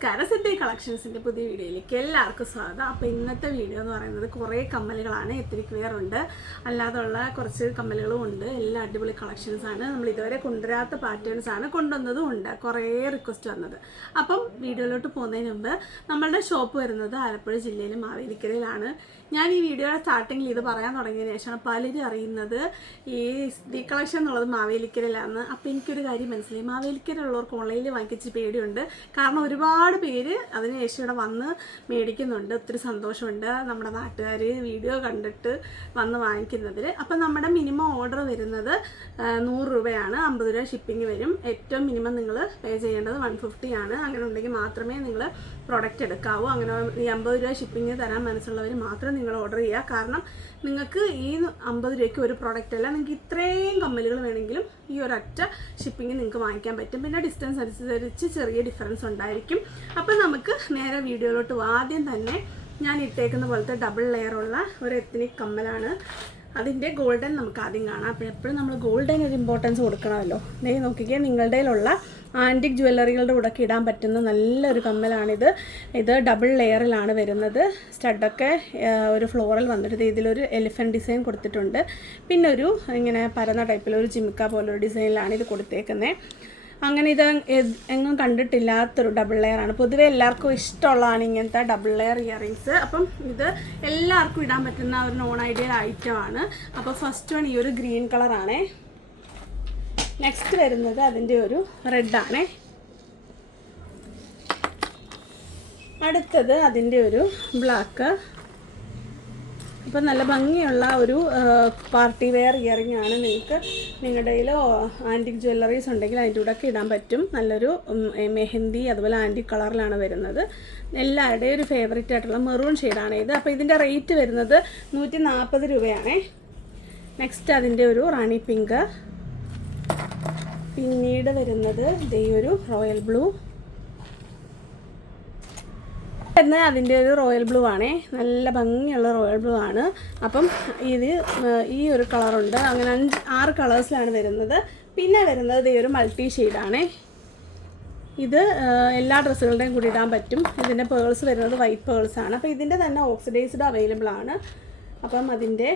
നമസ്കാരം സിദ്ധി കളക്ഷൻസിന്റെ പുതിയ വീഡിയോയിലേക്ക് എല്ലാവർക്കും സ്വാഗതം. അപ്പോൾ ഇന്നത്തെ വീഡിയോ എന്ന് പറയുന്നത് കുറേ കമ്മലുകളാണ് എത്തിരിക് ക്ലിയർ ഉണ്ട്. അല്ലാതുള്ള കുറച്ച് കമ്മലുകളും ഉണ്ട്. എല്ലാ അടിപൊളി കളക്ഷൻസ് ആണ്. നമ്മൾ ഇതുവരെ കൊണ്ടുവരാത്ത പാറ്റേൺസ് ആണ് കൊണ്ടുവന്നതും ഉണ്ട്. കുറേ റിക്വസ്റ്റ് വന്നത്. അപ്പം വീഡിയോയിലോട്ട് പോകുന്നതിന് മുമ്പ് നമ്മളുടെ ഷോപ്പ് വരുന്നത് ആലപ്പുഴ ജില്ലയിലെ മാവേലിക്കരയിലാണ്. ഞാൻ ഈ വീഡിയോയുടെ സ്റ്റാർട്ടിങ്ങിൽ ഇത് പറയാൻ തുടങ്ങിയതിന് ശേഷമാണ് പലരും അറിയുന്നത് ഈ ദി കളക്ഷൻ എന്നുള്ളത് മാവേലിക്കരയിലാണ് അപ്പോൾ എനിക്കൊരു കാര്യം മനസ്സിലായി. മാവേലിക്കരയുള്ളവർക്ക് ഓൺലൈനിൽ വാങ്ങിച്ച് പേടിയുണ്ട്. കാരണം ഒരുപാട് പേര് അതിനുശേഷം ഇവിടെ വന്ന് മേടിക്കുന്നുണ്ട്. ഒത്തിരി സന്തോഷമുണ്ട് നമ്മുടെ നാട്ടുകാർ വീഡിയോ കണ്ടിട്ട് വന്ന് വാങ്ങിക്കുന്നതിൽ അപ്പം നമ്മുടെ മിനിമം ഓർഡർ വരുന്നത് നൂറ് രൂപയാണ്. അമ്പത് രൂപ ഷിപ്പിംഗ് വരും. ഏറ്റവും മിനിമം നിങ്ങൾ പേ ചെയ്യേണ്ടത് വൺ ഫിഫ്റ്റി ആണ്. അങ്ങനെ ഉണ്ടെങ്കിൽ മാത്രമേ നിങ്ങൾ പ്രൊഡക്റ്റ് എടുക്കാവൂ. അങ്ങനെ ഈ അമ്പത് രൂപ ഷിപ്പിംഗ് തരാൻ മനസ്സുള്ളവർ മാത്രം നിങ്ങൾ ഓർഡർ ചെയ്യുക. കാരണം നിങ്ങൾക്ക് ഈ അമ്പത് രൂപയ്ക്ക് ഒരു പ്രോഡക്റ്റ് അല്ല നിങ്ങൾക്ക് ഇത്രയും കമ്മലുകൾ വേണമെങ്കിലും ഈ ഒരൊറ്റ ഷിപ്പിംഗ് നിങ്ങൾക്ക് വാങ്ങിക്കാൻ പറ്റും. പിന്നെ ഡിസ്റ്റൻസ് അനുസരിച്ച് ചെറിയ ഡിഫറൻസ് ഉണ്ടായിരിക്കും. അപ്പോൾ നമുക്ക് നേരെ വീഡിയോയിലോട്ട് ആദ്യം തന്നെ ഞാൻ ഇട്ടേക്കുന്ന പോലത്തെ ഡബിൾ ലെയറുള്ള ഒരു എത്തനിക് കമ്മലാണ്. അതിന്റെ ഗോൾഡൻ നമുക്ക് ആദ്യം കാണാം. അപ്പോൾ എപ്പോഴും നമ്മൾ ഗോൾഡൻ ഒരു ഇമ്പോർട്ടൻസ് കൊടുക്കണമല്ലോ. ദേ നോക്കിക്കേ നിങ്ങളുടെ കയ്യിലുള്ള ആന്റിക് ജ്വല്ലറികളുടെ കൂടെ ഒക്കെ ഇടാൻ പറ്റുന്ന നല്ലൊരു കമ്മലാണിത്. ഇത് ഡബിൾ ലെയറിലാണ് വരുന്നത്. സ്റ്റഡൊക്കെ ഒരു ഫ്ലോറൽ വന്നിട്ട് ഇതിലൊരു എലിഫന്റ് ഡിസൈൻ കൊടുത്തിട്ടുണ്ട്. പിന്നെ ഒരു ഇങ്ങനെ പരന്ന ടൈപ്പിൽ ഒരു ജിമിക്ക പോലൊരു ഡിസൈനിലാണ് ഇത് കൊടുത്തേക്കുന്നത് അങ്ങനെ ഇത് എങ്ങും കണ്ടിട്ടില്ലാത്തൊരു ഡബിൾ ലെയർ ആണ്. പൊതുവെ എല്ലാവർക്കും ഇഷ്ടമുള്ളതാണ് ഇങ്ങനത്തെ ഡബിൾ ലെയർ ഇയറിങ്സ് അപ്പം ഇത് എല്ലാവർക്കും ഇടാൻ പറ്റുന്ന ഒരു നോൺ ഐഡിയൽ ഐറ്റം ആണ്. അപ്പോൾ ഫസ്റ്റ് വൺ ഈ ഒരു ഗ്രീൻ കളറാണേ നെക്സ്റ്റ് വരുന്നത് അതിന്റെ ഒരു റെഡ് ആണേ. അടുത്തത് അതിന്റെ ഒരു ബ്ലാക്ക് അപ്പം നല്ല ഭംഗിയുള്ള ഒരു പാർട്ടി വെയർ ഇയറിംഗ് ആണ് നിങ്ങൾക്ക് നിങ്ങളുടെ കയ്യിൽ ആന്റിക് ജ്വല്ലറീസ് ഉണ്ടെങ്കിൽ അതിന്റെ കൂടെ ഒക്കെ ഇടാൻ പറ്റും. നല്ലൊരു മെഹന്തി അതുപോലെ ആന്റിക് കളറിലാണ് വരുന്നത്. എല്ലാവരുടെയും ഒരു ഫേവറേറ്റ് ആയിട്ടുള്ള മെറൂൺ ഷെയ്ഡാണ് ഇത്. അപ്പോൾ ഇതിന്റെ റേറ്റ് വരുന്നത് നൂറ്റി നാൽപ്പത് രൂപയാണേ. നെക്സ്റ്റ് അതിന്റെ ഒരു റാണി പിങ്ക് പിന്നീട് വരുന്നത് ദേ ഒരു റോയൽ ബ്ലൂ. എന്ന് അതിന്റെ ഒരു റോയൽ ബ്ലൂ ആണേ. നല്ല ഭംഗിയുള്ള റോയൽ ബ്ലൂ ആണ്. അപ്പം ഇത് ഈ ഒരു കളറുണ്ട്. അങ്ങനെ അഞ്ച് ആറ് കളേഴ്സിലാണ് വരുന്നത്. പിന്നെ വരുന്നത് ഈ ഒരു മൾട്ടി ഷെയ്ഡാണേ ഇത് എല്ലാ ഡ്രസ്സുകളുടെയും കൂടി ഇടാൻ പറ്റും. ഇതിന്റെ പേൾസ് വരുന്നത് വൈറ്റ് പേഴ്സ് ആണ്. അപ്പോൾ ഇതിന്റെ തന്നെ ഓക്സിഡൈസ്ഡ് അവൈലബിൾ ആണ്. അപ്പം അതിന്റെ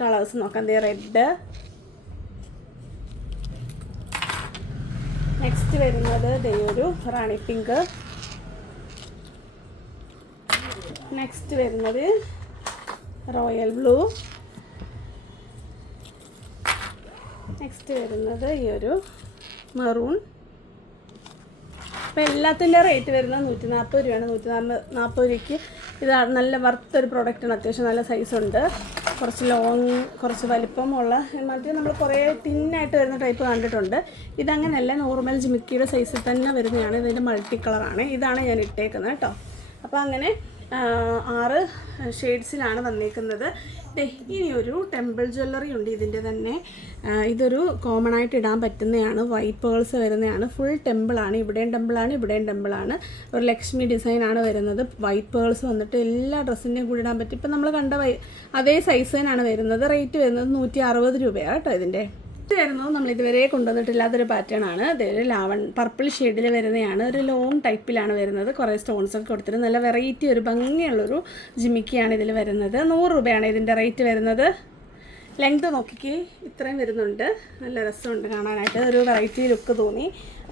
കളേഴ്സ് നോക്കാം. ദേ റെഡ് നെക്സ്റ്റ് വരുന്നത് ദയൊരു റാണി പിങ്ക്. നെക്സ്റ്റ് വരുന്നത് റോയൽ ബ്ലൂ. നെക്സ്റ്റ് വരുന്നത് ഈ ഒരു മെറൂൺ. അപ്പോൾ എല്ലാത്തിന്റെ റേറ്റ് വരുന്നത് നൂറ്റി നാൽപ്പത് രൂപയാണ്. നൂറ്റി നാൽപ്പത് നാൽപ്പത് രൂപയ്ക്ക് ഇതാണ് നല്ല വർത്ത് ഒരു പ്രോഡക്റ്റാണ് അത്യാവശ്യം നല്ല സൈസ് ഉണ്ട്. കുറച്ച് ലോങ് കുറച്ച് വലിപ്പമുള്ള മറ്റേ നമ്മൾ കുറേ തിന്നായിട്ട് വരുന്ന ടൈപ്പ് കണ്ടിട്ടുണ്ട്. ഇതങ്ങനെയല്ല നോർമൽ ജിമിക്കിയുടെ സൈസിൽ തന്നെ വരുന്നതാണ്. ഇതിന്റെ മൾട്ടി കളറാണ് ഇതാണ് ഞാൻ ഇട്ടേക്കുന്നത് കേട്ടോ. അപ്പോൾ അങ്ങനെ ആറ് ഷെയ്ഡ്സിലാണ് വന്നേക്കുന്നത്. ഇനി ഒരു ടെമ്പിൾ ജ്വല്ലറി ഉണ്ട് ഇതിന്റെ തന്നെ. ഇതൊരു കോമൺ ആയിട്ട് ഇടാൻ പറ്റുന്നതാണ്. വൈറ്റ് പേൾസ് വരുന്നതാണ്. ഫുൾ ടെമ്പിളാണ് ഇവിടെയും ടെമ്പിളാണ് ഇവിടെയും ടെമ്പിളാണ് ഒരു ലക്ഷ്മി ഡിസൈനാണ് വരുന്നത്. വൈറ്റ് പേൾസ് വന്നിട്ട് എല്ലാ ഡ്രസ്സിന്റെയും കൂടി ഇടാൻ പറ്റും. ഇപ്പം നമ്മൾ കണ്ട അതേ സൈസ് തന്നെയാണ് വരുന്നത്. റേറ്റ് വരുന്നത് നൂറ്റി അറുപത് രൂപയാണ് കേട്ടോ ഇതിന്റെ. ഇത് നമ്മൾ ഇതുവരെ കൊണ്ടുവന്നിട്ടില്ലാത്തൊരു പാറ്റേൺ ആണ്. ഇതൊരു ലാവൺ പർപ്പിൾ ഷെയ്ഡിൽ വരുന്നതാണ്. ഒരു ലോങ് ടൈപ്പിലാണ് വരുന്നത്. കുറേ സ്റ്റോൺസ് ഒക്കെ കൊടുത്തിട്ട് നല്ല വെറൈറ്റി ഒരു ഭംഗിയുള്ളൊരു ജിമിക്കിയാണ് ഇതിൽ വരുന്നത്. നൂറ് രൂപയാണ് ഇതിന്റെ റേറ്റ് വരുന്നത്. ലെങ്ത് നോക്കിക്ക് ഇത്രയും വരുന്നുണ്ട്. നല്ല രസമുണ്ട് കാണാനായിട്ട്. ഒരു വെറൈറ്റി ലുക്ക് തോന്നി.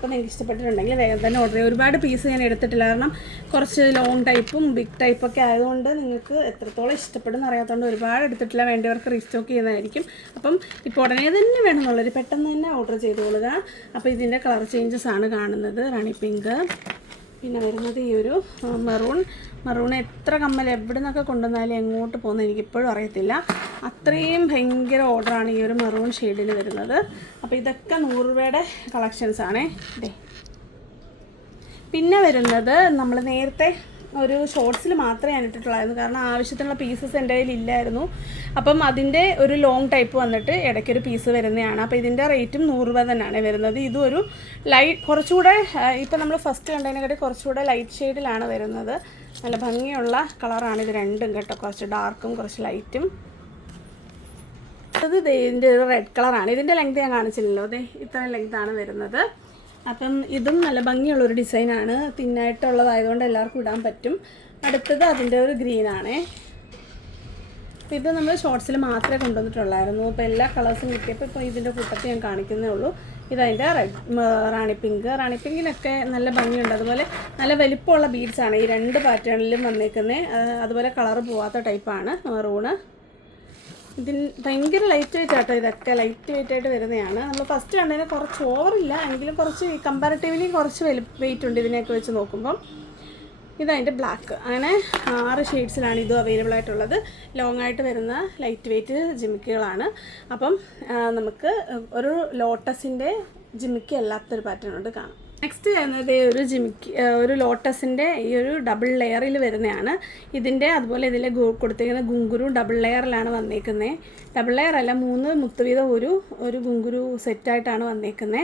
അപ്പോൾ നിങ്ങൾക്ക് ഇഷ്ടപ്പെട്ടിട്ടുണ്ടെങ്കിൽ വേഗം തന്നെ ഓർഡർ ചെയ്യുക ഒരുപാട് പീസ് ഞാൻ എടുത്തിട്ടില്ല. കാരണം കുറച്ച് ലോങ് ടൈപ്പും ബിഗ് ടൈപ്പൊക്കെ ആയതുകൊണ്ട് നിങ്ങൾക്ക് എത്രത്തോളം ഇഷ്ടപ്പെടുന്ന അറിയാത്തതുകൊണ്ട് ഒരുപാട് എടുത്തിട്ടില്ല. വേണ്ടവർക്ക് റീസ്റ്റോക്ക് ചെയ്യുന്നതായിരിക്കും. അപ്പം ഇപ്പോൾ ഉടനെ തന്നെ വേണമെന്നുള്ളൊരു പെട്ടെന്ന് തന്നെ ഓർഡർ ചെയ്തുകൊള്ളുക അപ്പോൾ ഇതിന്റെ കളർ ചേഞ്ചസ് ആണ് കാണുന്നത്. റാണി പിങ്ക് പിന്നെ വരുന്നത് ഈ ഒരു മെറൂൺ മെറൂൺ എത്ര കമ്മൽ എവിടെ നിന്നൊക്കെ കൊണ്ടുവന്നാലും എങ്ങോട്ട് പോകുന്നത് എനിക്കിപ്പോഴും അറിയത്തില്ല. അത്രയും ഭയങ്കര ഓർഡറാണ് ഈ ഒരു മെറൂൺ ഷെയ്ഡിന് വരുന്നത്. അപ്പോൾ ഇതൊക്കെ നൂറ് രൂപയുടെ കളക്ഷൻസ് ആണേ. പിന്നെ വരുന്നത് നമ്മൾ നേരത്തെ ഒരു ഷോർട്സിൽ മാത്രമേ ഞാൻ ഇട്ടിട്ടുള്ളായിരുന്നു കാരണം ആവശ്യത്തിനുള്ള പീസസ് എന്റെ കയ്യിൽ ഇല്ലായിരുന്നു അപ്പം അതിന്റെ ഒരു ലോങ് ടൈപ്പ് വന്നിട്ട് ഇടയ്ക്കൊരു പീസ് വരുന്നതാണ്. അപ്പോൾ ഇതിന്റെ റേറ്റും നൂറ് രൂപ തന്നെയാണ് വരുന്നത്. ഇതും ഒരു ലൈറ്റ് കുറച്ചുകൂടെ ഇപ്പം നമ്മൾ ഫസ്റ്റ് കണ്ടതിനെക്കാട്ടി കുറച്ചുകൂടെ ലൈറ്റ് ഷെയ്ഡിലാണ് വരുന്നത്. നല്ല ഭംഗിയുള്ള കളറാണ് ഇത് രണ്ടും കേട്ടോ. കുറച്ച് ഡാർക്കും കുറച്ച് ലൈറ്റും അത് ഇതിന്റെ റെഡ് കളറാണ് ഇതിന്റെ ലെങ്ത് ഞാൻ കാണിച്ചില്ലല്ലോ. അതെ ഇത്രയും ലെങ്ത് ആണ് വരുന്നത്. അപ്പം ഇതും നല്ല ഭംഗിയുള്ളൊരു ഡിസൈനാണ് തിന്നായിട്ടുള്ളതായതുകൊണ്ട് എല്ലാവർക്കും ഇടാൻ പറ്റും. അടുത്തത് അതിന്റെ ഒരു ഗ്രീനാണേ ഇത് നമ്മൾ ഷോർട്സിൽ മാത്രമേ കൊണ്ടുവന്നിട്ടുള്ളായിരുന്നു. അപ്പോൾ എല്ലാ കളേഴ്സും കിട്ടിയപ്പോൾ ഇപ്പോൾ ഇതിന്റെ കൂട്ടത്തിൽ ഞാൻ കാണിക്കുന്നേ ഉള്ളൂ. ഇതതിന്റെ റെഡ് റാണി പിങ്ക്. റാണി പിങ്കിനൊക്കെ നല്ല ഭംഗിയുണ്ട്. അതുപോലെ നല്ല വലിപ്പമുള്ള ബീഡ്സാണ് ഈ രണ്ട് പാറ്റേണിലും വന്നേക്കുന്നത് അതുപോലെ കളർ പോവാത്ത ടൈപ്പാണ് മെറൂണ് ഇതിൽ ഭയങ്കര ലൈറ്റ് വെയിറ്റ് ആട്ടോ ഇതൊക്കെ. ലൈറ്റ് വെയിറ്റ് ആയിട്ട് വരുന്നതാണ്. നമ്മൾ ഫസ്റ്റ് കണ്ടതിന് കുറച്ച് ഓവറില്ല എങ്കിലും കുറച്ച് കമ്പാരിറ്റീവ്ലി കുറച്ച് വെയിറ്റ് ഉണ്ട് ഇതിനെയൊക്കെ വെച്ച് നോക്കുമ്പം. ഇതതിന്റെ ബ്ലാക്ക് അങ്ങനെ ആറ് ഷെയ്ഡ്സിലാണ് ഇതും അവൈലബിൾ ആയിട്ടുള്ളത്. ലോങ് ആയിട്ട് വരുന്ന ലൈറ്റ് വെയ്റ്റ് ജിമിക്കുകളാണ്. അപ്പം നമുക്ക് ഒരു ലോട്ടസിന്റെ ജിമിക്ക് അല്ലാത്തൊരു പാറ്റേൺ ഉണ്ട് കാണാം. നെക്സ്റ്റ് വരുന്നത് ഒരു ജിമിക്ക് ഒരു ലോട്ടസിന്റെ ഈ ഒരു ഡബിൾ ലെയറിൽ വരുന്നതാണ് ഇതിന്റെ അതുപോലെ ഇതിൽ കൊടുത്തിരിക്കുന്ന ഗുങ്കുരു ഡബിൾ ലെയറിലാണ് വന്നേക്കുന്നത് ഡബിൾ ലെയർ അല്ല മൂന്ന് മുത്തുവീതം ഒരു ഒരു ഗുങ്കുരു സെറ്റായിട്ടാണ് വന്നേക്കുന്നത്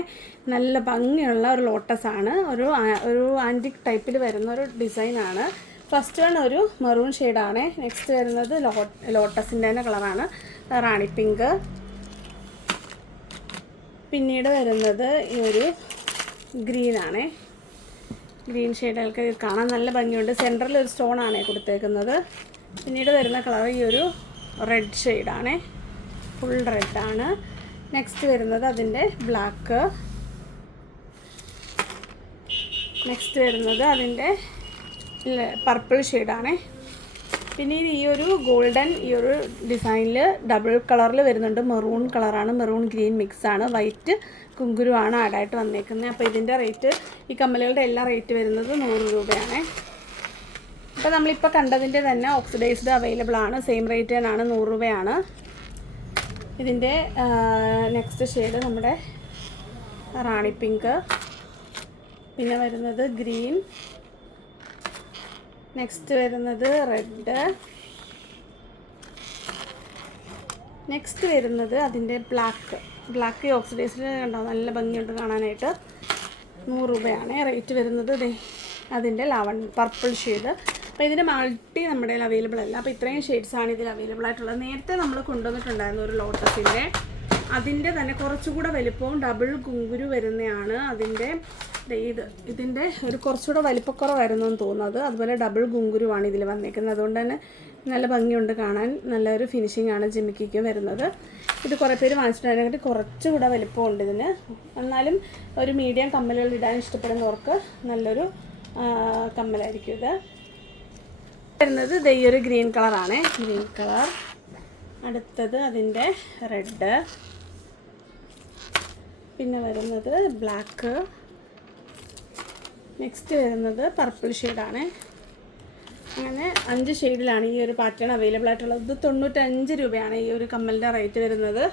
നല്ല ഭംഗിയുള്ള ഒരു ലോട്ടസ് ആണ് ഒരു ഒരു ആന്റിക് ടൈപ്പിൽ വരുന്ന ഒരു ഡിസൈനാണ് ഫസ്റ്റ് വൺ ഒരു മെറൂൺ ഷെയ്ഡാണ് നെക്സ്റ്റ് വരുന്നത് ലോ ലോട്ടസിന്റെ തന്നെ കളറാണ് റാണി പിങ്ക് പിന്നീട് വരുന്നത് ഈ ഒരു ഗ്രീനാണേ ഗ്രീൻ ഷെയ്ഡുകൾക്ക് കാണാൻ നല്ല ഭംഗിയുണ്ട്. സെന്ററിൽ ഒരു സ്റ്റോൺ ആണ് കൊടുത്തേക്കുന്നത്. പിന്നീട് വരുന്ന കളർ ഈ ഒരു റെഡ് ഷെയ്ഡാണേ ഫുൾ റെഡാണ് നെക്സ്റ്റ് വരുന്നത് അതിന്റെ ബ്ലാക്ക് നെക്സ്റ്റ് വരുന്നത് അതിന്റെ പർപ്പിൾ ഷെയ്ഡാണേ പിന്നീട് ഈ ഒരു ഗോൾഡൻ ഈ ഒരു ഡിസൈനിൽ ഡബിൾ കളറിൽ വരുന്നുണ്ട്. മെറൂൺ കളറാണ് മെറൂൺ ഗ്രീൻ മിക്സാണ് വൈറ്റ് കുങ്കുരു ആടായിട്ട് വന്നേക്കുന്നത്. അപ്പോൾ ഇതിന്റെ റേറ്റ് ഈ കമ്മലുകളുടെ എല്ലാ റേറ്റ് വരുന്നത് നൂറ് രൂപയാണ്. അപ്പോൾ നമ്മളിപ്പോൾ കണ്ടതിന്റെ തന്നെ ഓക്സിഡൈസ്ഡ് അവൈലബിൾ ആണ്. സെയിം റേറ്റ് തന്നെയാണ് നൂറ് രൂപയാണ്. ഇതിന്റെ നെക്സ്റ്റ് ഷെയ്ഡ് നമ്മുടെ റാണി പിങ്ക്. പിന്നെ വരുന്നത് ഗ്രീൻ. നെക്സ്റ്റ് വരുന്നത് റെഡ്. നെക്സ്റ്റ് വരുന്നത് അതിന്റെ ബ്ലാക്ക് ബ്ലാക്ക് ഓക്സിഡൈസിൽ കണ്ടോ? നല്ല ഭംഗിയുണ്ട് കാണാനായിട്ട്. നൂറ് രൂപയാണ് റേറ്റ് വരുന്നത് ദേ അതിന്റെ ലവൺ പർപ്പിൾ ഷെയ്ഡ്. അപ്പോൾ ഇതിന്റെ മൾട്ടി നമ്മുടെ കയ്യിൽ അവൈലബിൾ അല്ല. അപ്പോൾ ഇത്രയും ഷെയ്ഡ്സ് ആണ് ഇതിൽ അവൈലബിൾ ആയിട്ടുള്ളത്. നേരത്തെ നമ്മൾ കൊണ്ടുവന്നിട്ടുണ്ടായിരുന്നു ഒരു ലോട്ടസിന്റെ അതിന്റെ തന്നെ കുറച്ചുകൂടെ വലിപ്പവും ഡബിൾ കുങ്കുരു വരുന്നതാണ് അതിന്റെ ഇത് ഇതിന്റെ ഒരു കുറച്ചുകൂടെ വലിപ്പക്കുറവായിരുന്നു എന്ന് തോന്നുന്നത് അതുപോലെ ഡബിൾ ഗുങ്കുരുവാണ് ഇതിൽ വന്നേക്കുന്നത്. അതുകൊണ്ട് തന്നെ നല്ല ഭംഗിയുണ്ട് കാണാൻ. നല്ലൊരു ഫിനിഷിംഗ് ആണ് ജിമിക്കിക്ക് വരുന്നത്. ഇത് കുറേ പേര് വാങ്ങിച്ചിട്ടുണ്ടെങ്കിൽ കുറച്ചുകൂടെ വലിപ്പമുണ്ട് ഇതിന്. എന്നാലും ഒരു മീഡിയം കമ്മലുകൾ ഇടാൻ ഇഷ്ടപ്പെടുന്നവർക്ക് നല്ലൊരു കമ്മലായിരിക്കും ഇത്. വരുന്നത് ഈ ഒരു ഗ്രീൻ കളറാണ് ഗ്രീൻ കളർ. അടുത്തത് അതിന്റെ റെഡ്. പിന്നെ വരുന്നത് ബ്ലാക്ക്. നെക്സ്റ്റ് വരുന്നത് പർപ്പിൾ ഷെയ്ഡാണ്. അങ്ങനെ അഞ്ച് ഷെയ്ഡിലാണ് ഈ ഒരു പാറ്റേൺ അവൈലബിൾ ആയിട്ടുള്ളത്. ഇത് തൊണ്ണൂറ്റഞ്ച് രൂപയാണ് ഈ ഒരു കമ്മലിന്റെ റേറ്റ് വരുന്നത്.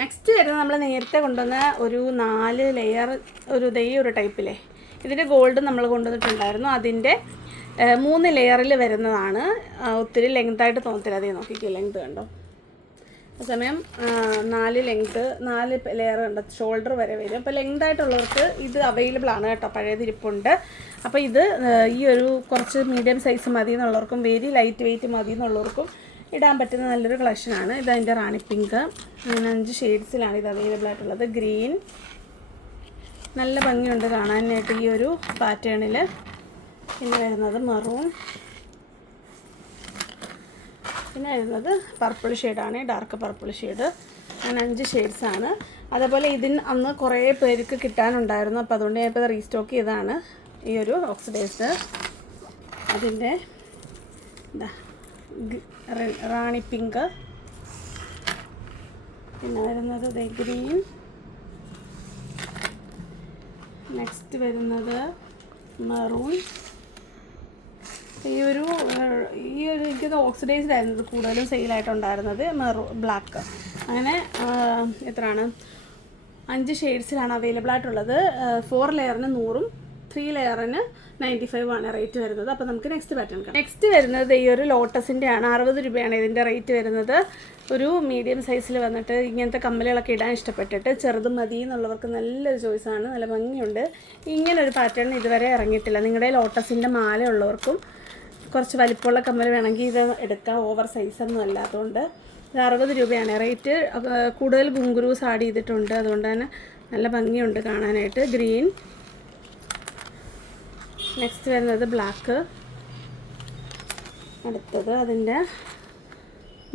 നെക്സ്റ്റ് വരുന്നത് നമ്മൾ നേരത്തെ കൊണ്ടുവന്ന ഒരു നാല് ലെയർ ഒരു ദൈ ഒരു ടൈപ്പിലെ ഇതിന്റെ ഗോൾഡ് നമ്മൾ കൊണ്ടുവന്നിട്ടുണ്ടായിരുന്നു. അതിന്റെ മൂന്ന് ലെയറിൽ വരുന്നതാണ്. ഒത്തിരി ലെങ്തായിട്ട് തോന്നത്തില്ല. അതേ നോക്കിക്കേ ലെങ്ത് കണ്ടോ? അതേസമയം നാല് ലെങ്ത് നാല് ലെയർ ഉണ്ട് ഷോൾഡർ വരെ വരും. അപ്പോൾ ലെങ്ത് ആയിട്ടുള്ളവർക്ക് ഇത് അവൈലബിൾ ആണ് കേട്ടോ പഴയതിരിപ്പുണ്ട്. അപ്പോൾ ഇത് ഈ ഒരു കുറച്ച് മീഡിയം സൈസ് മതി എന്നുള്ളവർക്കും വെരി ലൈറ്റ് വെയിറ്റ് മതി എന്നുള്ളവർക്കും ഇടാൻ പറ്റുന്ന നല്ലൊരു കളക്ഷനാണ് ഇത് അതിന്റെ റാണി പിങ്ക് അഞ്ച് ഷെയ്ഡ്സിലാണ് ഇത് അവൈലബിൾ ആയിട്ടുള്ളത്. ഗ്രീൻ നല്ല ഭംഗിയുണ്ട് കാണാനായിട്ട് ഈ ഒരു പാറ്റേണിൽ പിന്നെ വരുന്നത് മെറൂൺ പിന്നെ വരുന്നത് പർപ്പിൾ ഷെയ്ഡാണ് ഡാർക്ക് പർപ്പിൾ ഷെയ്ഡ് അങ്ങനെ അഞ്ച് ഷെയ്ഡ്സാണ് അതേപോലെ ഇതിന് അന്ന് കുറേ പേർക്ക് കിട്ടാനുണ്ടായിരുന്നു. അപ്പോൾ അതുകൊണ്ട് ഞാനിപ്പോൾ റീസ്റ്റോക്ക് ചെയ്തതാണ് ഈ ഒരു ഓക്സിഡൈസർ അതിന്റെ റാണി പിങ്ക് പിന്നെ വരുന്നത് ഗ്രീൻ നെക്സ്റ്റ് വരുന്നത് മെറൂൺ ഈ ഒരു ഈ ഒരു എനിക്കത് ഓക്സിഡൈസ്ഡ് ആയിരുന്നു ഇത് കൂടുതലും സെയിലായിട്ടുണ്ടായിരുന്നത് മെറൂ ബ്ലാക്ക് അങ്ങനെ എത്രയാണ്? അഞ്ച് ഷെയ്ഡ്സിലാണ് അവൈലബിൾ ആയിട്ടുള്ളത്. ഫോർ ലെയറിന് നൂറും ത്രീ ലെയറിന് നയന്റി ഫൈവ് ആണ് റേറ്റ് വരുന്നത്. അപ്പോൾ നമുക്ക് നെക്സ്റ്റ് പാറ്റേൺ കാണാം. നെക്സ്റ്റ് വരുന്നത് ഈ ഒരു ലോട്ടസിന്റെ ആണ് അറുപത് രൂപയാണ് ഇതിന്റെ റേറ്റ് വരുന്നത്. ഒരു മീഡിയം സൈസിൽ വന്നിട്ട് ഇങ്ങനത്തെ കമ്മലുകളൊക്കെ ഇടാൻ ഇഷ്ടപ്പെട്ടിട്ട് ചെറുത് മതി എന്നുള്ളവർക്ക് നല്ലൊരു ചോയ്സാണ് നല്ല ഭംഗിയുണ്ട്. ഇങ്ങനൊരു പാറ്റേൺ ഇതുവരെ ഇറങ്ങിയിട്ടില്ല. നിങ്ങളുടെ ലോട്ടസിന്റെ മാല ഉള്ളവർക്കും കുറച്ച് വലിപ്പമുള്ള കമ്മൽ വേണമെങ്കിൽ ഇത് എടുക്കാം. ഓവർ സൈസൊന്നും അല്ലാത്തതുകൊണ്ട് ഇത് അറുപത് രൂപയാണ്. റേറ്റ് കൂടുതൽ ഗുങ്കുറൂസ് ആഡ് ചെയ്തിട്ടുണ്ട്. അതുകൊണ്ട് തന്നെ നല്ല ഭംഗിയുണ്ട് കാണാനായിട്ട്. ഗ്രീൻ നെക്സ്റ്റ് വരുന്നത് ബ്ലാക്ക് അടുത്തത് അതിന്റെ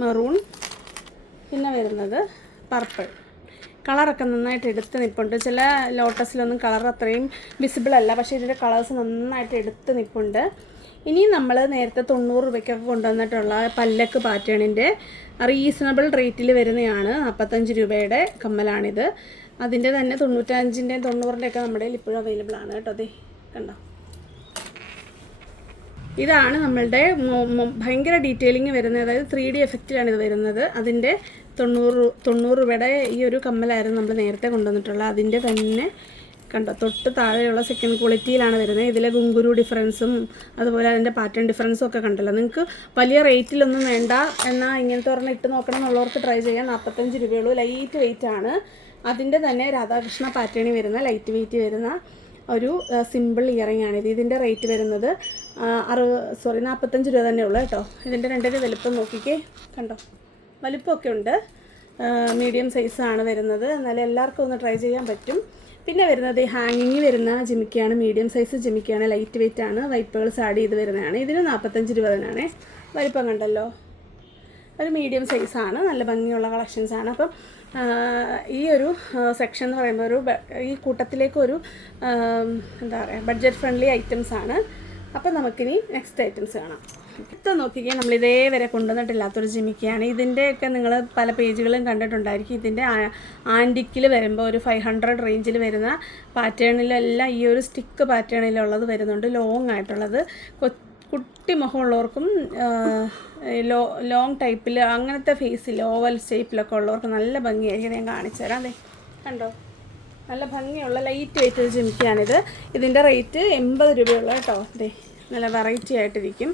മെറൂൺ പിന്നെ വരുന്നത് പർപ്പിൾ കളറൊക്കെ നന്നായിട്ട് എടുത്ത് നിൽപ്പുണ്ട് ചില ലോട്ടസിലൊന്നും കളർ അത്രയും വിസിബിൾ അല്ല. പക്ഷേ ഇതിന്റെ കളേഴ്സ് നന്നായിട്ട് എടുത്ത് നിൽപ്പുണ്ട് ഇനി നമ്മൾ നേരത്തെ തൊണ്ണൂറ് രൂപയ്ക്കൊക്കെ കൊണ്ടുവന്നിട്ടുള്ള പല്ലക്ക് പാറ്റേണിന്റെ റീസണബിൾ റേറ്റിൽ വരുന്നതാണ് നാൽപ്പത്തഞ്ച് രൂപയുടെ കമ്മലാണിത്. അതിന്റെ തന്നെ തൊണ്ണൂറ്റഞ്ചിന്റെയും തൊണ്ണൂറിന്റെയൊക്കെ നമ്മുടെ ഇപ്പോഴും അവൈലബിൾ ആണ് കേട്ടോ അതെ കണ്ടോ? ഇതാണ് നമ്മളുടെ ഭയങ്കര ഡീറ്റെയിലിംഗ് വരുന്നത്. അതായത് ത്രീ ഡി എഫക്റ്റിലാണ് ഇത് വരുന്നത്. അതിന്റെ തൊണ്ണൂറ് തൊണ്ണൂറ് രൂപയുടെ ഈ ഒരു കമ്മലായിരുന്നു നമ്മൾ നേരത്തെ കൊണ്ടുവന്നിട്ടുള്ളത്. അതിന്റെ തന്നെ കണ്ടോ തൊട്ട് താഴെയുള്ള സെക്കൻഡ് ക്വാളിറ്റിയിലാണ് വരുന്നത്. ഇതിലെ ഗുങ്കുരു ഡിഫറൻസും അതുപോലെ അതിന്റെ പാറ്റേൺ ഡിഫറൻസും ഒക്കെ കണ്ടല്ലോ. നിങ്ങൾക്ക് വലിയ റേറ്റിലൊന്നും വേണ്ട. എന്നാൽ ഇങ്ങനത്തെ ഒരെണ്ണം ഇട്ട് നോക്കണം എന്നുള്ളവർക്ക് ട്രൈ ചെയ്യാം. നാൽപ്പത്തഞ്ച് രൂപയുള്ളൂ. ലൈറ്റ് വെയിറ്റ് ആണ്. അതിന്റെ തന്നെ രാധാകൃഷ്ണ പാറ്റേണിൽ വരുന്ന ലൈറ്റ് വെയിറ്റ് വരുന്ന ഒരു സിമ്പിൾ ഇയറിംഗ് ആണിത് ഇതിന്റെ റേറ്റ് വരുന്നത് അറു സോറി നാൽപ്പത്തഞ്ച് രൂപ തന്നെ ഉള്ളൂ കേട്ടോ. ഇതിന്റെ രണ്ടിന്റെ വലുപ്പം നോക്കിക്കേ. കണ്ടോ? വലിപ്പമൊക്കെ ഉണ്ട്. മീഡിയം സൈസാണ് വരുന്നത്. എന്നാലും എല്ലാവർക്കും ഒന്ന് ട്രൈ ചെയ്യാൻ പറ്റും. പിന്നെ വരുന്നത് ഹാങ്ങിങ് വരുന്ന ജിമിക്കയാണ് മീഡിയം സൈസ് ജിമിക്കയാണ് ലൈറ്റ് വെയിറ്റ് ആണ് വൈറ്റ് സാഡ് ചെയ്ത് വരുന്നതാണ്. ഇതിന് നാൽപ്പത്തഞ്ച് രൂപ തന്നെയാണ്. വലിപ്പം കണ്ടല്ലോ. ഒരു മീഡിയം സൈസാണ് നല്ല ഭംഗിയുള്ള കളക്ഷൻസാണ് അപ്പം ഈ ഒരു സെക്ഷൻ എന്ന് പറയുമ്പോൾ ഒരു ഈ കൂട്ടത്തിലേക്ക് ഒരു എന്താ പറയുക ബഡ്ജറ്റ് ഫ്രണ്ട്ലി ഐറ്റംസ് ആണ്. അപ്പം നമുക്കിനി നെക്സ്റ്റ് ഐറ്റംസ് കാണാം. ഇത് നോക്കിക്കുക നമ്മൾ ഇതേവരെ കൊണ്ടുവന്നിട്ടില്ലാത്തൊരു ജിമിക്കയാണ്. ഇതിന്റെയൊക്കെ നിങ്ങൾ പല പേജുകളും കണ്ടിട്ടുണ്ടായിരിക്കും. ഇതിന്റെ ആന്റിക്കിൽ വരുമ്പോൾ ഒരു ഫൈവ് ഹൺഡ്രഡ് റേഞ്ചിൽ വരുന്ന പാറ്റേണിലെല്ലാം ഈ ഒരു സ്റ്റിക്ക് പാറ്റേണിലുള്ളത് വരുന്നുണ്ട് ലോങ് ആയിട്ടുള്ളത്. കുട്ടി മുഖമുള്ളവർക്കും ലോ ലോങ് ടൈപ്പിൽ അങ്ങനത്തെ ഫേസിൽ ഓവൽ ഷേപ്പിലൊക്കെ ഉള്ളവർക്ക് നല്ല ഭംഗിയായിരിക്കും. ഞാൻ കാണിച്ചു തരാം. അതെ കണ്ടോ? നല്ല ഭംഗിയുള്ള ലൈറ്റ് വെയിറ്റ് ഒരു ജിമിക്കാണിത് ഇതിന്റെ റേറ്റ് എൺപത് രൂപയുള്ള കേട്ടോ. അതെ നല്ല വെറൈറ്റി ആയിട്ടിരിക്കും.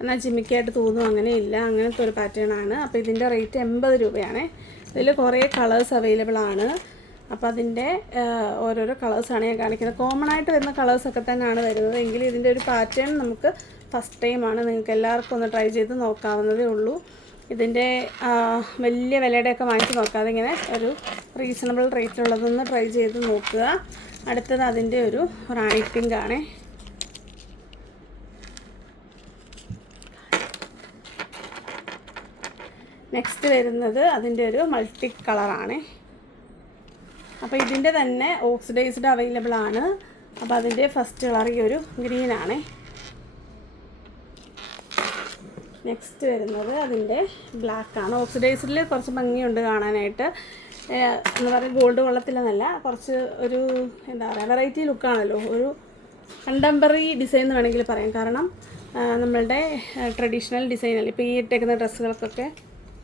എന്നാൽ ജിമ്മിക്കായിട്ട് തോന്നും അങ്ങനെയില്ല. അങ്ങനത്തെ ഒരു പാറ്റേൺ ആണ്. അപ്പോൾ ഇതിന്റെ റേറ്റ് എൺപത് രൂപയാണ്. ഇതിൽ കുറേ കളേഴ്സ് അവൈലബിൾ ആണ്. അപ്പോൾ അതിന്റെ ഓരോരോ കളേഴ്സാണ് ഞാൻ കാണിക്കുന്നത്. കോമൺ ആയിട്ട് വരുന്ന കളേഴ്സൊക്കെ തന്നെയാണ് വരുന്നത്. എങ്കിലും ഇതിന്റെ ഒരു പാറ്റേൺ നമുക്ക് ഫസ്റ്റ് ടൈമാണ് നിങ്ങൾക്ക് എല്ലാവർക്കും ഒന്ന് ട്രൈ ചെയ്ത് നോക്കാവുന്നതേ ഉള്ളൂ. ഇതിന്റെ വലിയ വിലയുടെയൊക്കെ വാങ്ങിച്ച് നോക്കാതെ ഇങ്ങനെ ഒരു റീസണബിൾ റേറ്റിലുള്ളതൊന്ന് ട്രൈ ചെയ്ത് നോക്കുക. അടുത്തത് അതിന്റെ ഒരു റാണി പിങ്ക് ആണ്. നെക്സ്റ്റ് വരുന്നത് അതിന്റെ ഒരു മൾട്ടി കളറാണ് അപ്പോൾ ഇതിന്റെ തന്നെ ഓക്സിഡൈസ്ഡ് അവൈലബിൾ ആണ്. അപ്പോൾ അതിന്റെ ഫസ്റ്റ് കളർ ഈ ഒരു ഗ്രീനാണ് നെക്സ്റ്റ് വരുന്നത് അതിന്റെ ബ്ലാക്ക് ആണ്. ഓക്സിഡൈസ്ഡിൽ കുറച്ച് ഭംഗിയുണ്ട് കാണാനായിട്ട്. എന്ന് പറയുക ഗോൾഡ് വെള്ളത്തിലെന്നല്ല കുറച്ച് ഒരു എന്താ പറയുക വെറൈറ്റി ലുക്കാണല്ലോ ഒരു കണ്ടംപററി ഡിസൈൻ എന്ന് വേണമെങ്കിൽ പറയാം. കാരണം നമ്മളുടെ ട്രഡീഷണൽ ഡിസൈനല്ലേ ഇപ്പോൾ ഈ ഇട്ടേക്കുന്ന ഡ്രസ്സുകൾക്കൊക്കെ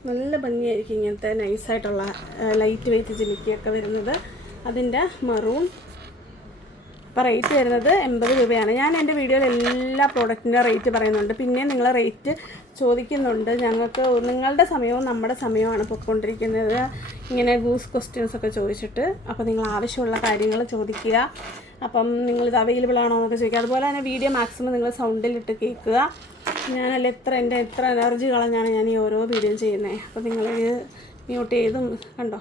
നല്ല ഭംഗിയായിരിക്കും ഇങ്ങനത്തെ നൈസായിട്ടുള്ള ലൈറ്റ് വെയിറ്റ് ജിമിക്കിയൊക്കെ വരുന്നത്. അതിന്റെ മറൂൺ അപ്പോൾ റേറ്റ് വരുന്നത് എൺപത് രൂപയാണ്. ഞാൻ എന്റെ വീഡിയോയിൽ എല്ലാ പ്രോഡക്റ്റിന്റെ റേറ്റ് പറയുന്നുണ്ട്. പിന്നെ നിങ്ങൾ റേറ്റ് ചോദിക്കുന്നുണ്ട്. ഞങ്ങൾക്ക് നിങ്ങളുടെ സമയവും നമ്മുടെ സമയമാണ് പൊയ്ക്കൊണ്ടിരിക്കുന്നത്. ഇങ്ങനെ ഗൂസ് ക്വസ്റ്റ്യൻസ് ഒക്കെ ചോദിച്ചിട്ട് അപ്പോൾ നിങ്ങൾ ആവശ്യമുള്ള കാര്യങ്ങൾ ചോദിക്കുക. അപ്പം നിങ്ങളിത് അവൈലബിൾ ആണോ എന്നൊക്കെ ചോദിക്കുക. അതുപോലെ തന്നെ വീഡിയോ മാക്സിമം നിങ്ങൾ സൗണ്ടിലിട്ട് കേൾക്കുക. ഞാനല്ല എത്ര എന്റെ എത്ര എനർജി കളഞ്ഞാണ് ഞാൻ ഈ ഓരോ വീഡിയോ ചെയ്യുന്നത് അപ്പോൾ നിങ്ങൾ മ്യൂട്ട് ചെയ്തും കണ്ടോ?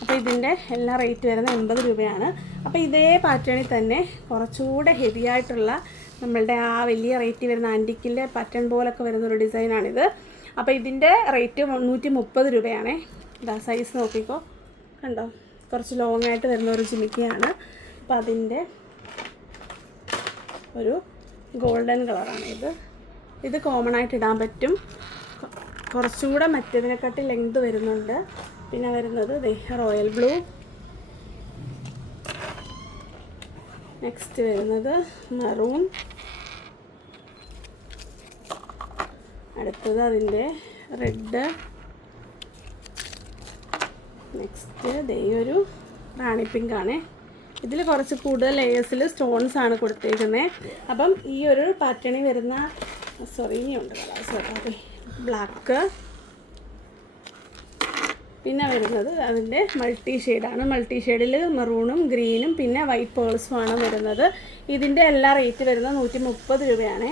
അപ്പോൾ ഇതിന്റെ എല്ലാ റേറ്റ് വരുന്നത് എൺപത് രൂപയാണ്. അപ്പോൾ ഇതേ പാറ്റേണിൽ തന്നെ കുറച്ചുകൂടെ ഹെവി ആയിട്ടുള്ള നമ്മളുടെ ആ വലിയ റേറ്റ് വരുന്ന ആന്റിക്കിന്റെ പാറ്റേൺ പോലൊക്കെ വരുന്ന ഒരു ഡിസൈനാണിത് അപ്പോൾ ഇതിന്റെ റേറ്റ് മുന്നൂറ്റി മുപ്പത് രൂപയാണ്. ഇതാ സൈസ് നോക്കിക്കോ. കണ്ടോ? കുറച്ച് ലോങ് ആയിട്ട് വരുന്ന ഒരു ജിമിക്കയാണ്. അപ്പോൾ അതിന്റെ ഒരു ഗോൾഡൻ കളറാണ് ഇത് ഇത് കോമൺ ആയിട്ട് ഇടാൻ പറ്റും. കുറച്ചും കൂടെ മറ്റേതിനെക്കാട്ടി ലെങ്ത് വരുന്നുണ്ട്. പിന്നെ വരുന്നത് റോയൽ ബ്ലൂ നെക്സ്റ്റ് വരുന്നത് മെറൂൺ അടുത്തത് അതിന്റെ റെഡ് നെക്സ്റ്റ് ദേ ഒരു റാണി പിങ്ക് ആണ്. ഇതിൽ കുറച്ച് കൂടുതൽ ലേയേഴ്സിൽ സ്റ്റോൺസ് ആണ് കൊടുത്തേക്കുന്നത് അപ്പം ഈ ഒരു പാറ്റേണിൽ വരുന്ന സോറി ഇനിയുണ്ട് കളേഴ്സ് ബ്ലാക്ക് പിന്നെ വരുന്നത് അതിന്റെ മൾട്ടി ഷെയ്ഡാണ് മൾട്ടി ഷെയ്ഡിൽ മെറൂണും ഗ്രീനും പിന്നെ വൈറ്റ് പേൾസുമാണ് വരുന്നത്. ഇതിന്റെ എല്ലാ റേറ്റ് വരുന്നത് നൂറ്റി മുപ്പത് രൂപയാണ്.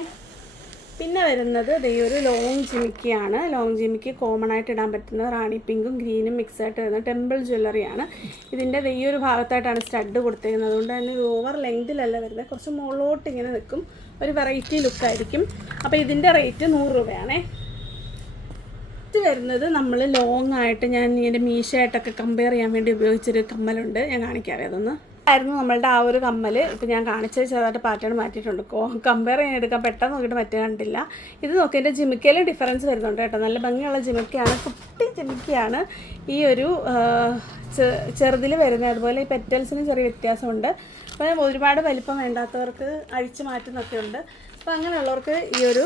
പിന്നെ വരുന്നത് ഈ ഒരു ലോങ് ജിമിക്കിയാണ് ലോങ് ജിമിക്ക് കോമൺ ആയിട്ട് ഇടാൻ പറ്റുന്നത് റാണി പിങ്കും ഗ്രീനും മിക്സ് ആയിട്ട് വരുന്ന ടെമ്പിൾ ജ്വല്ലറിയാണ് ഇതിന്റെ ഈ ഒരു ഭാഗത്തായിട്ടാണ് സ്റ്റഡ് കൊടുത്തിരിക്കുന്നത് അതുകൊണ്ട് തന്നെ ഓവർ ലെങ്തിലല്ല വരുന്നത്. കുറച്ച് മുകളിലോട്ട് ഇങ്ങനെ നിൽക്കും. ഒരു വെറൈറ്റി ലുക്കായിരിക്കും അപ്പോൾ ഇതിന്റെ റേറ്റ് നൂറ് രൂപയാണേ. ഇത് വരുന്നത് നമ്മൾ ലോങ് ആയിട്ട് ഞാൻ ഇതിന്റെ മീശയായിട്ടൊക്കെ കമ്പയർ ചെയ്യാൻ വേണ്ടി ഉപയോഗിച്ചൊരു കമ്മലുണ്ട്. ഞാൻ കാണിക്കാവേ അതൊന്ന്. ആയിരുന്നു നമ്മളുടെ ആ ഒരു കമ്മൽ ഇപ്പം ഞാൻ കാണിച്ചത് ചെറുതായിട്ട് പാറ്റേൺ മാറ്റിയിട്ടുണ്ട്. കമ്പയർ ചെയ്യാൻ എടുക്കാൻ പെട്ടെന്ന് നോക്കിയിട്ട് മറ്റേ കണ്ടില്ല. ഇത് നോക്കി എന്റെ ജിമിക്കയിലും ഡിഫറൻസ് വരുന്നുണ്ട് കേട്ടോ. നല്ല ഭംഗിയുള്ള ജിമിക്കയാണ് കുട്ടി ജിമിക്കയാണ് ഈ ഒരു ചെറുതിൽ വരുന്നത്. അതുപോലെ ഈ പെറ്റൽസിന് ചെറിയ വ്യത്യാസമുണ്ട്. അപ്പോൾ ഒരുപാട് വലിപ്പം വേണ്ടാത്തവർക്ക് അഴിച്ചു മാറ്റുന്നൊക്കെ ഉണ്ട്. അപ്പോൾ അങ്ങനെയുള്ളവർക്ക് ഈ ഒരു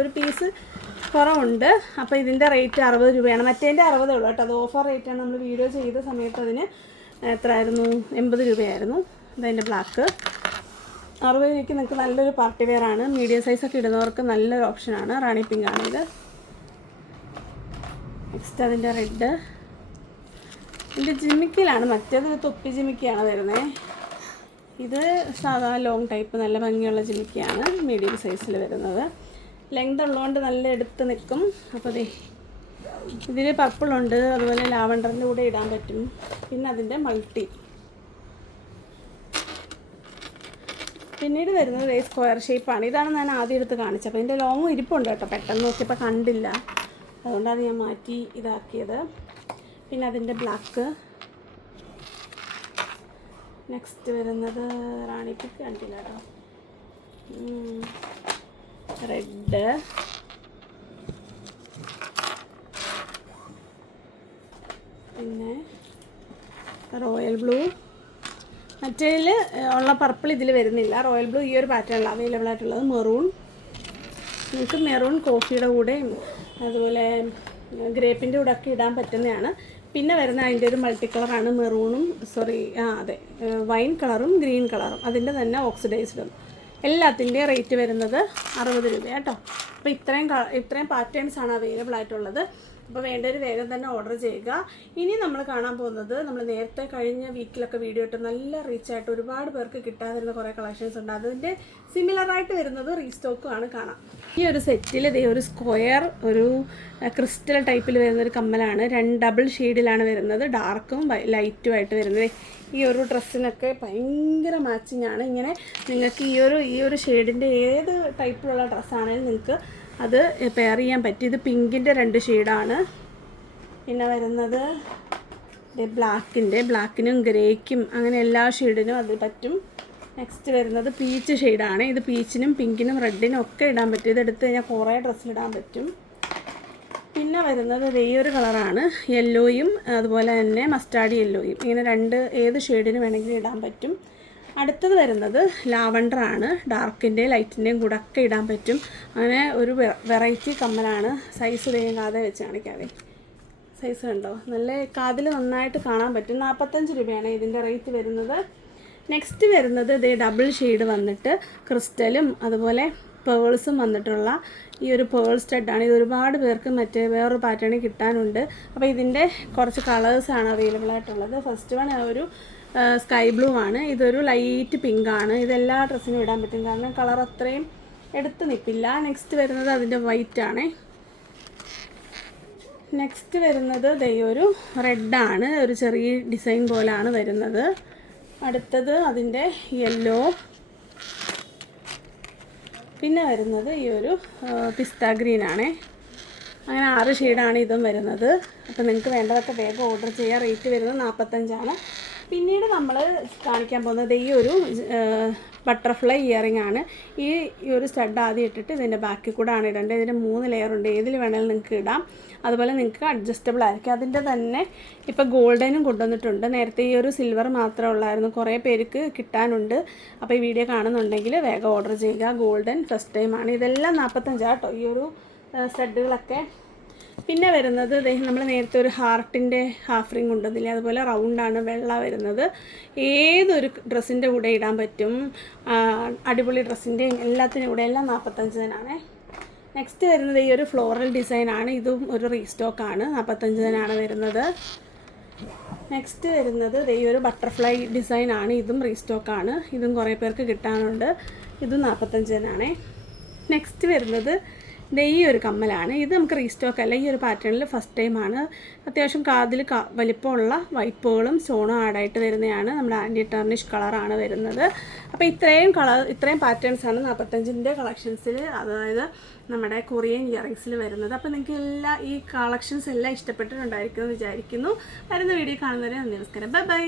ഒരു പീസ് കുറവുണ്ട്. അപ്പോൾ ഇതിന്റെ റേറ്റ് അറുപത് രൂപയാണ്. മറ്റേന്റെ അറുപതേ ഉള്ളൂ കേട്ടോ. അത് ഓഫർ റേറ്റാണ് നമ്മൾ വീഡിയോ ചെയ്ത സമയത്ത് അതിന് എത്രയായിരുന്നു? എൺപത് രൂപയായിരുന്നു. ഇതതിന്റെ ബ്ലാക്ക് അറുപത് രൂപയ്ക്ക് നിങ്ങൾക്ക് നല്ലൊരു പാർട്ടി വെയർ ആണ്. മീഡിയം സൈസൊക്കെ ഇടുന്നവർക്ക് നല്ലൊരു ഓപ്ഷനാണ് റാണി പിങ്ക് ആണ് ഇത്. നെക്സ്റ്റ് അതിന്റെ റെഡ് ഇതിന്റെ ജിമിക്കിലാണ് മറ്റേത് തൊപ്പി ജിമിക്കിയാണ് വരുന്നത് ഇത് സാധാ ലോങ് ടൈപ്പ് നല്ല ഭംഗിയുള്ള ജിമിക്കിയാണ് മീഡിയം സൈസിൽ വരുന്നത്. ലെങ്ത് ഉള്ളതുകൊണ്ട് നല്ല എടുത്ത് നിൽക്കും അപ്പോൾ ദേ ഇതിൽ പർപ്പിളുണ്ട് അതുപോലെ ലാവണ്ടറിന്റെ കൂടെ ഇടാൻ പറ്റും. പിന്നെ അതിന്റെ മൾട്ടി. പിന്നീട് വരുന്നത് ഈ സ്ക്വയർ ഷേപ്പാണ് ഇതാണ് ഞാൻ ആദ്യം എടുത്ത് കാണിച്ചത്. അപ്പോൾ ഇതിന്റെ ലോങ് ഇരിപ്പുണ്ട് കേട്ടോ. പെട്ടെന്ന് നോക്കിയപ്പോൾ കണ്ടില്ല. അതുകൊണ്ടാണ് ഞാൻ മാറ്റി ഇതാക്കിയത്. പിന്നെ അതിന്റെ ബ്ലാക്ക് നെക്സ്റ്റ് വരുന്നത് റാണിപ്പിക്ക് കണ്ടില്ല കേട്ടോ. റെഡ് പിന്നെ റോയൽ ബ്ലൂ മറ്റേതിൽ ഉള്ള പർപ്പിൾ ഇതിൽ വരുന്നില്ല. റോയൽ ബ്ലൂ ഈ ഒരു പാറ്റേണിൽ അവൈലബിൾ ആയിട്ടുള്ളത്. മെറൂൺ നിങ്ങൾക്ക് മെറൂൺ കോഫിയുടെ കൂടെയും അതുപോലെ ഗ്രേപ്പിന്റെ കൂടെ ഒക്കെ ഇടാൻ പറ്റുന്നതാണ്. പിന്നെ വരുന്ന അതിന്റെ ഒരു മൾട്ടി കളറാണ് മെറൂണും സോറി ആ അതെ വൈൻ കളറും ഗ്രീൻ കളറും അതിന്റെ തന്നെ ഓക്സിഡൈസ്ഡും എല്ലാത്തിന്റെയും റേറ്റ് വരുന്നത് അറുപത് രൂപ കേട്ടോ അപ്പോൾ ഇത്രയും ഇത്രയും പാറ്റേൺസ് ആണ് അവൈലബിൾ ആയിട്ടുള്ളത്. അപ്പോൾ വേണ്ടവർ വേഗം തന്നെ ഓർഡർ ചെയ്യുക. ഇനി നമ്മൾ കാണാൻ പോകുന്നത് നമ്മൾ നേരത്തെ കഴിഞ്ഞ വീക്കിലൊക്കെ വീഡിയോ ഇട്ട് നല്ല റീച്ച് ആയിട്ട് ഒരുപാട് പേർക്ക് കിട്ടാതിരുന്ന കുറേ കളക്ഷൻസ് ഉണ്ട്. അതിന്റെ സിമിലറായിട്ട് വരുന്നത് റീസ്റ്റോക്കും ആണ് കാണാം. ഈ ഒരു സെറ്റിൽ ഇതേ ഒരു സ്ക്വയർ ഒരു ക്രിസ്റ്റൽ ടൈപ്പിൽ വരുന്ന ഒരു കമ്മലാണ്. രണ്ട് ഡബിൾ ഷെയ്ഡിലാണ് വരുന്നത്. ഡാർക്കും ലൈറ്റും ആയിട്ട് വരുന്നത്. ഈ ഒരു ഡ്രസ്സിനൊക്കെ ഭയങ്കര മാച്ചിങ് ആണ്. ഇങ്ങനെ നിങ്ങൾക്ക് ഈ ഒരു ഈ ഒരു ഷെയ്ഡിന്റെ ഏത് ടൈപ്പിലുള്ള ഡ്രസ്സാണെങ്കിലും നിങ്ങൾക്ക് അത് പെയർ ചെയ്യാൻ പറ്റും ഇത് പിങ്കിന്റെ രണ്ട് ഷെയ്ഡാണ് പിന്നെ വരുന്നത് ബ്ലാക്കിന്റെ ബ്ലാക്കിനും ഗ്രേക്കും അങ്ങനെ എല്ലാ ഷെയ്ഡിനും അത് പറ്റും. നെക്സ്റ്റ് വരുന്നത് പീച്ച് ഷെയ്ഡാണ് ഇത് പീച്ചിനും പിങ്കിനും റെഡിനും ഒക്കെ ഇടാൻ പറ്റും. ഇതെടുത്ത് കഴിഞ്ഞാൽ കുറേ ഡ്രസ്സിലിടാൻ പറ്റും. പിന്നെ വരുന്നത് ഈ ഒരു കളറാണ് യെല്ലോയും അതുപോലെ തന്നെ മസ്റ്റാർഡ് യെല്ലോയും ഇങ്ങനെ രണ്ട് ഏത് ഷെയ്ഡിന് വേണമെങ്കിലും ഇടാൻ പറ്റും. അടുത്തത് വരുന്നത് ലാവണ്ടർ ആണ് ഡാർക്കിന്റെയും ലൈറ്റിന്റെയും കൂടെ ഒക്കെ ഇടാൻ പറ്റും. അങ്ങനെ ഒരു വെറൈറ്റി കമ്മലാണ്. സൈസ് വേങ്ങാതെ വെച്ച് കാണിക്കാവേ. സൈസ് കണ്ടോ? നല്ല കാതിൽ നന്നായിട്ട് കാണാൻ പറ്റും. നാൽപ്പത്തഞ്ച് രൂപയാണ് ഇതിന്റെ റേറ്റ് വരുന്നത്. നെക്സ്റ്റ് വരുന്നത് ഇതേ ഡബിൾ ഷെയ്ഡ് വന്നിട്ട് ക്രിസ്റ്റലും അതുപോലെ പേൾസും വന്നിട്ടുള്ള ഈ ഒരു പേൾ സ്റ്റഡാണ്. ഇത് ഒരുപാട് പേർക്ക് മറ്റേ വേറൊരു പാറ്റേണിൽ കിട്ടാനുണ്ട്. അപ്പോൾ ഇതിന്റെ കുറച്ച് കളേഴ്സാണ് അവൈലബിൾ ആയിട്ടുള്ളത് ഫസ്റ്റ് വൺ ഒരു സ്കൈ ബ്ലൂ ആണ്. ഇതൊരു ലൈറ്റ് പിങ്ക് ആണ്. ഇതെല്ലാ ഡ്രസ്സിനും ഇടാൻ പറ്റും. കാരണം കളർ അത്രയും എടുത്ത് നിൽപ്പില്ല നെക്സ്റ്റ് വരുന്നത് അതിന്റെ വൈറ്റ് ആണ്. നെക്സ്റ്റ് വരുന്നത് ദേ ഒരു റെഡാണ് ഒരു ചെറിയ ഡിസൈൻ പോലാണ് വരുന്നത്. അടുത്തത് അതിന്റെ യെല്ലോ പിന്നെ വരുന്നത് ഈ ഒരു പിസ്ത ഗ്രീൻ അങ്ങനെ ആറ് ഷെയ്ഡാണ് ഇതും വരുന്നത്. അപ്പോൾ നിങ്ങൾക്ക് വേണ്ടതൊക്കെ വേഗം ഓർഡർ ചെയ്യുക റേറ്റ് വരുന്നത് നാൽപ്പത്തഞ്ചാണ് പിന്നീട് നമ്മൾ കാണിക്കാൻ പോകുന്നത് ഈ ഒരു ബട്ടർഫ്ലൈ ഇയറിംഗ് ആണ്. ഈ ഈ ഒരു സ്റ്റഡ് ആദ്യം ഇട്ടിട്ട് ഇതിന്റെ ബാക്കിൽ കൂടെ ആണ് ഇടേണ്ടത്. ഇതിന്റെ മൂന്ന് ലെയർ ഉണ്ട്. ഏതിൽ വേണമെങ്കിലും നിങ്ങൾക്ക് ഇടാം. അതുപോലെ നിങ്ങൾക്ക് അഡ്ജസ്റ്റബിൾ ആയിരിക്കും. അതിന്റെ തന്നെ ഇപ്പോൾ ഗോൾഡനും കൊണ്ടുവന്നിട്ടുണ്ട്. നേരത്തെ ഈ ഒരു സിൽവർ മാത്രമേ ഉള്ളായിരുന്നു. കുറേ പേർക്ക് കിട്ടാനുണ്ട്. അപ്പോൾ ഈ വീഡിയോ കാണുന്നുണ്ടെങ്കിൽ വേഗം ഓർഡർ ചെയ്യുക. ഗോൾഡൻ ഫസ്റ്റ് ടൈമാണ് ഇതെല്ലാം നാൽപ്പത്തഞ്ചാട്ടോ ഈ ഒരു സ്റ്റഡുകളൊക്കെ പിന്നെ വരുന്നത് നമ്മൾ നേരത്തെ ഒരു ഹാർട്ടിന്റെ ഹാഫ് റിങ് ഉണ്ടതില്ലേ അതുപോലെ റൗണ്ടാണ് വെള്ള വരുന്നത്. ഏതൊരു ഡ്രസ്സിന്റെ കൂടെ ഇടാൻ പറ്റും? അടിപൊളി ഡ്രസ്സിന്റെയും എല്ലാത്തിനും കൂടെ എല്ലാം നാൽപ്പത്തഞ്ചിനാണേ നെക്സ്റ്റ് വരുന്നത് ഈ ഒരു ഫ്ലോറൽ ഡിസൈനാണ് ഇതും ഒരു റീസ്റ്റോക്കാണ് നാൽപ്പത്തഞ്ചിനാണ് വരുന്നത്. നെക്സ്റ്റ് വരുന്നത് ഈ ഒരു ബട്ടർഫ്ലൈ ഡിസൈൻ ആണ്. ഇതും റീസ്റ്റോക്കാണ് ഇതും കുറേ പേർക്ക് കിട്ടാനുണ്ട്. ഇതും നാൽപ്പത്തഞ്ചിനാണേ നെക്സ്റ്റ് വരുന്നത് ഈ ഒരു കമ്മലാണ്. ഇത് നമുക്ക് റീസ്റ്റോക്ക് അല്ല. ഈ ഒരു പാറ്റേണിൽ ഫസ്റ്റ് ടൈമാണ് അത്യാവശ്യം കാതിൽ വലിപ്പമുള്ള വൈപ്പുകളും സ്റ്റോണും ആഡായിട്ട് വരുന്നതാണ്. നമ്മുടെ ആന്റി ടർണിഷ് കളറാണ് വരുന്നത്. അപ്പോൾ ഇത്രയും കളർ ഇത്രയും പാറ്റേൺസാണ് നാൽപ്പത്തഞ്ചിന്റെ കളക്ഷൻസിൽ അതായത് നമ്മുടെ കൊറിയൻ ഇയറിങ്സിൽ വരുന്നത്. അപ്പോൾ നിങ്ങൾക്ക് എല്ലാ ഈ കളക്ഷൻസ് എല്ലാം ഇഷ്ടപ്പെട്ടിട്ടുണ്ടായിരിക്കുമെന്ന് വിചാരിക്കുന്നു. വരുന്ന വീഡിയോ കാണുന്നവരെ നന്ദി നമസ്കാരം. Bye bye